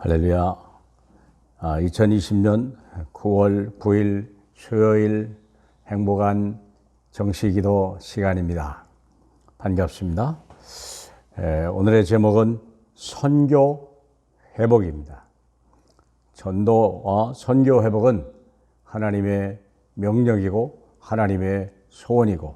할렐루야. 2020년 9월 9일 수요일 행복한 정시기도 시간입니다. 반갑습니다. 오늘의 제목은 선교 회복입니다. 전도와 선교 회복은 하나님의 명령이고 하나님의 소원이고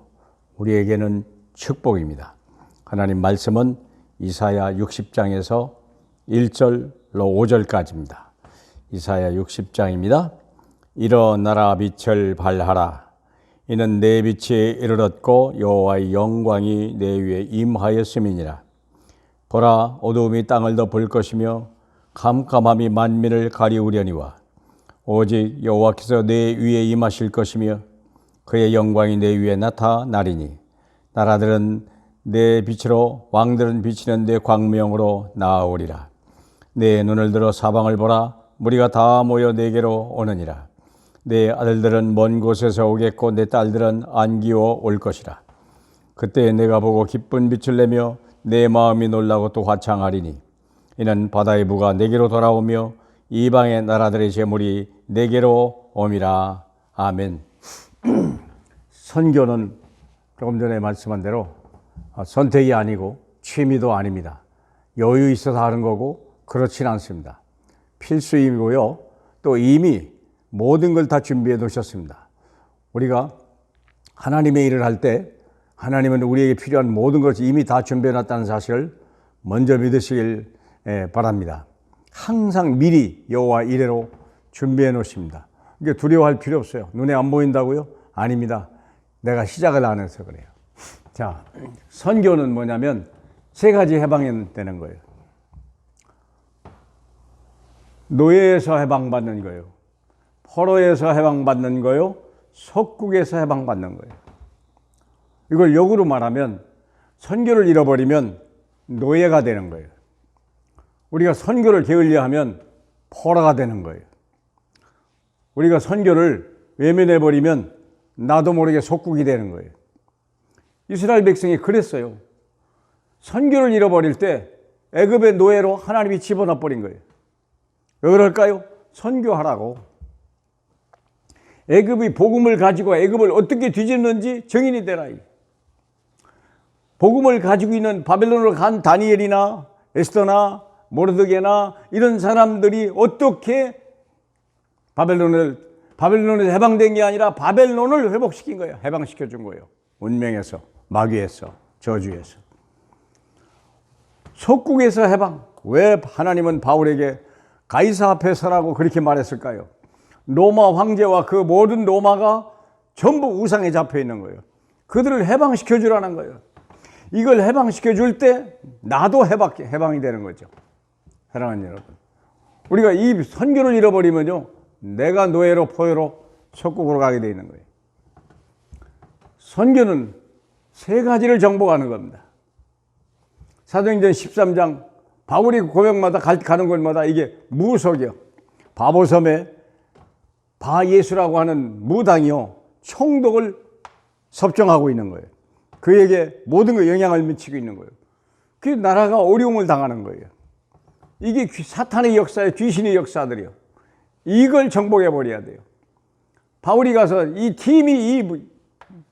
우리에게는 축복입니다. 하나님 말씀은 이사야 60장에서 1절로 5절까지입니다. 이사야 60장입니다. 일어나라 빛을 발하라. 이는 내 빛이 이르렀고 여호와의 영광이 내 위에 임하였음이니라. 보라, 어두움이 땅을 덮을 것이며 캄캄함이 만민을 가리우려니와 오직 여호와께서 내 위에 임하실 것이며 그의 영광이 내 위에 나타나리니 나라들은 내 빛으로 왕들은 비치는 내 광명으로 나아오리라. 내 눈을 들어 사방을 보라. 무리가 다 모여 내게로 오느니라. 내 아들들은 먼 곳에서 오겠고 내 딸들은 안기어 올 것이라. 그때 내가 보고 기쁜 빛을 내며 내 마음이 놀라고 또 화창하리니 이는 바다의 부가 내게로 돌아오며 이방의 나라들의 재물이 내게로 옴이라. 아멘. 선교는 조금 전에 말씀한 대로 선택이 아니고 취미도 아닙니다. 여유 있어서 하는 거고 그렇진 않습니다. 필수이고요. 또 이미 모든 걸 다 준비해 놓으셨습니다. 우리가 하나님의 일을 할 때 하나님은 우리에게 필요한 모든 것을 이미 다 준비해 놨다는 사실을 먼저 믿으시길 바랍니다. 항상 미리 여호와 이래로 준비해 놓으십니다. 이게 두려워할 필요 없어요. 눈에 안 보인다고요? 아닙니다. 내가 시작을 안 해서 그래요. 자, 선교는 뭐냐면 세 가지 해방이 되는 거예요. 노예에서 해방받는 거예요. 포로에서 해방받는 거예요. 속국에서 해방받는 거예요. 이걸 역으로 말하면 선교를 잃어버리면 노예가 되는 거예요. 우리가 선교를 게을리하면 포로가 되는 거예요. 우리가 선교를 외면해버리면 나도 모르게 속국이 되는 거예요. 이스라엘 백성이 그랬어요. 선교를 잃어버릴 때 애굽의 노예로 하나님이 집어넣어 버린 거예요. 왜 그럴까요? 선교하라고. 애굽이 복음을 가지고 애굽을 어떻게 뒤집는지 증인이 되라. 복음을 가지고 있는 바벨론으로 간 다니엘이나 에스더나 모르드게나 이런 사람들이 어떻게 바벨론에서 해방된 게 아니라 바벨론을 회복시킨 거예요. 해방시켜 준 거예요. 운명에서, 마귀에서, 저주에서. 속국에서 해방. 왜 하나님은 바울에게 가이사 앞에 서라고 그렇게 말했을까요? 로마 황제와 그 모든 로마가 전부 우상에 잡혀 있는 거예요. 그들을 해방시켜 주라는 거예요. 이걸 해방시켜 줄 때 나도 해방이 되는 거죠. 사랑하는 여러분, 우리가 이 선교를 잃어버리면요, 내가 노예로 포로로 속국으로 가게 되어 있는 거예요. 선교는 세 가지를 정복하는 겁니다. 사도행전 13장 바울이 고백마다 가는 곳마다 이게 무속이요. 바보섬에 바예수라고 하는 무당이요, 총독을 섭정하고 있는 거예요. 그에게 모든 거 영향을 미치고 있는 거예요. 그 나라가 어려움을 당하는 거예요. 이게 사탄의 역사예요. 귀신의 역사들이요. 이걸 정복해 버려야 돼요. 바울이 가서 이 팀이 이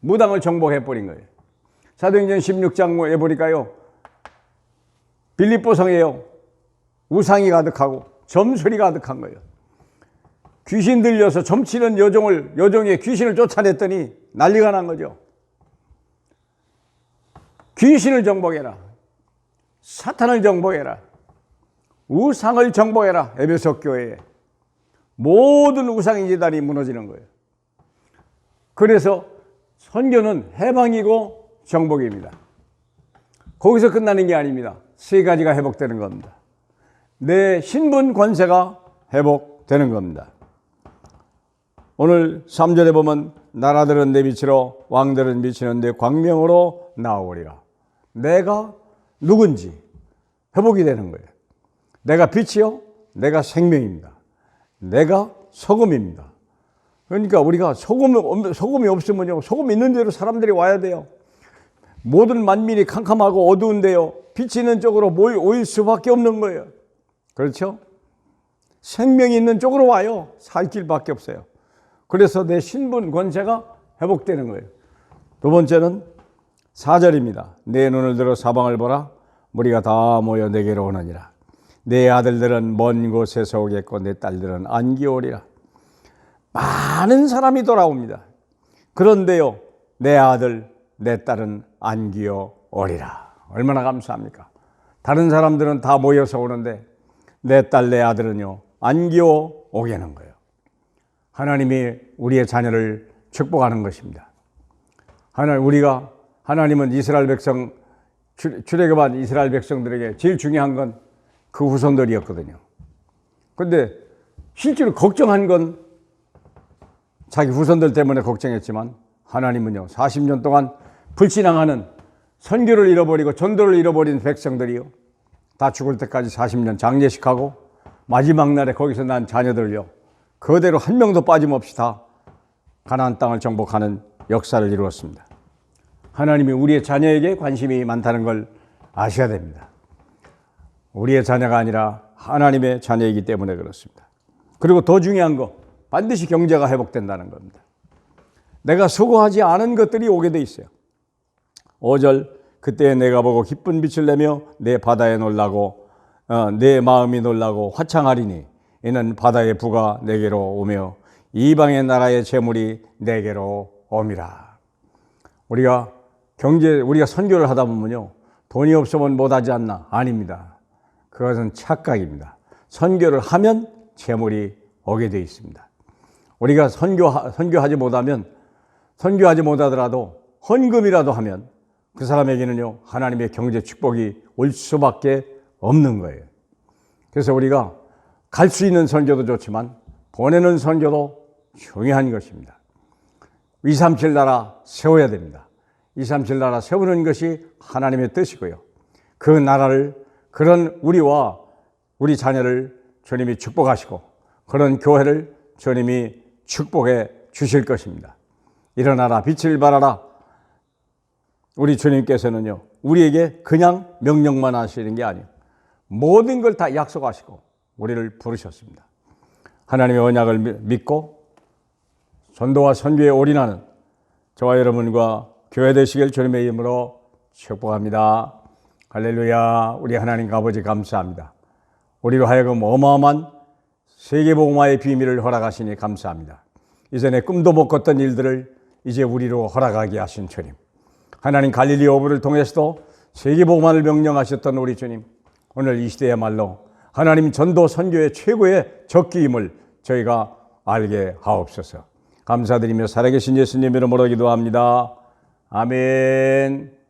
무당을 정복해 버린 거예요. 사도행전 16장에 보니까요, 빌립보 성에요, 우상이 가득하고 점술이 가득한 거예요. 귀신 들려서 점치는 여종의 귀신을 쫓아냈더니 난리가 난 거죠. 귀신을 정복해라. 사탄을 정복해라. 우상을 정복해라. 에베소 교회에 모든 우상의 제단이 무너지는 거예요. 그래서 선교는 해방이고 정복입니다. 거기서 끝나는 게 아닙니다. 세 가지가 회복되는 겁니다. 내 신분 권세가 회복되는 겁니다. 오늘 3절에 보면 나라들은 내 빛으로 왕들은 비치는 내 광명으로 나오리라. 내가 누군지 회복이 되는 거예요. 내가 빛이요, 내가 생명입니다. 내가 소금입니다. 그러니까 우리가 소금이 없으면요, 소금 있는 대로 사람들이 와야 돼요. 모든 만민이 캄캄하고 어두운데요, 빛이 있는 쪽으로 모일 수밖에 없는 거예요. 그렇죠? 생명이 있는 쪽으로 와요. 살 길밖에 없어요. 그래서 내 신분 권세가 회복되는 거예요. 두 번째는 4절입니다. 내 눈을 들어 사방을 보라. 무리가 다 모여 내게로 오느니라. 내 아들들은 먼 곳에서 오겠고 내 딸들은 안기 오리라. 많은 사람이 돌아옵니다. 그런데요, 내 아들, 내 딸은 안기어 오리라. 얼마나 감사합니까? 다른 사람들은 다 모여서 오는데 내 딸, 내 아들은요, 안기어 오게는 거예요. 하나님이 우리의 자녀를 축복하는 것입니다. 하나님은 이스라엘 백성, 출애굽한 이스라엘 백성들에게 제일 중요한 건 그 후손들이었거든요. 그런데 실제로 걱정한 건 자기 후손들 때문에 걱정했지만 하나님은요, 40년 동안 불신앙하는, 선교를 잃어버리고 전도를 잃어버린 백성들이요, 다 죽을 때까지 40년 장례식하고 마지막 날에 거기서 난 자녀들을요, 그대로 한 명도 빠짐없이 다 가나안 땅을 정복하는 역사를 이루었습니다. 하나님이 우리의 자녀에게 관심이 많다는 걸 아셔야 됩니다. 우리의 자녀가 아니라 하나님의 자녀이기 때문에 그렇습니다. 그리고 더 중요한 거, 반드시 경제가 회복된다는 겁니다. 내가 수고하지 않은 것들이 오게 돼 있어요. 5절, 그때 내가 보고 기쁜 빛을 내며 내 바다에 놀라고 내 마음이 놀라고 화창하리니 이는 바다의 부가 내게로 오며 이방의 나라의 재물이 내게로 옴이라. 우리가 선교를 하다 보면요, 돈이 없으면 못하지 않나? 아닙니다. 그것은 착각입니다. 선교를 하면 재물이 오게 되어 있습니다. 우리가 선교하지 못하더라도 헌금이라도 하면 그 사람에게는요, 하나님의 경제 축복이 올 수밖에 없는 거예요. 그래서 우리가 갈 수 있는 선교도 좋지만 보내는 선교도 중요한 것입니다. 237 나라 세워야 됩니다. 237 나라 세우는 것이 하나님의 뜻이고요. 그 나라를, 그런 우리와 우리 자녀를 주님이 축복하시고 그런 교회를 주님이 축복해 주실 것입니다. 일어나라, 빛을 발하라. 우리 주님께서는요, 우리에게 그냥 명령만 하시는 게 아니에요. 모든 걸 다 약속하시고 우리를 부르셨습니다. 하나님의 언약을 믿고 전도와 선교에 올인하는 저와 여러분과 교회 되시길 주님의 이름으로 축복합니다. 할렐루야. 우리 하나님 아버지 감사합니다. 우리로 하여금 어마어마한 세계복음화의 비밀을 허락하시니 감사합니다. 이전에 꿈도 못 꿨던 일들을 이제 우리로 허락하게 하신 주님, 하나님 갈릴리 어부를 통해서도 세계복음화를 명령하셨던 우리 주님, 오늘 이 시대야말로 하나님 전도 선교의 최고의 적기임을 저희가 알게 하옵소서. 감사드리며 살아계신 예수님 이름으로 기도합니다. 아멘.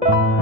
네.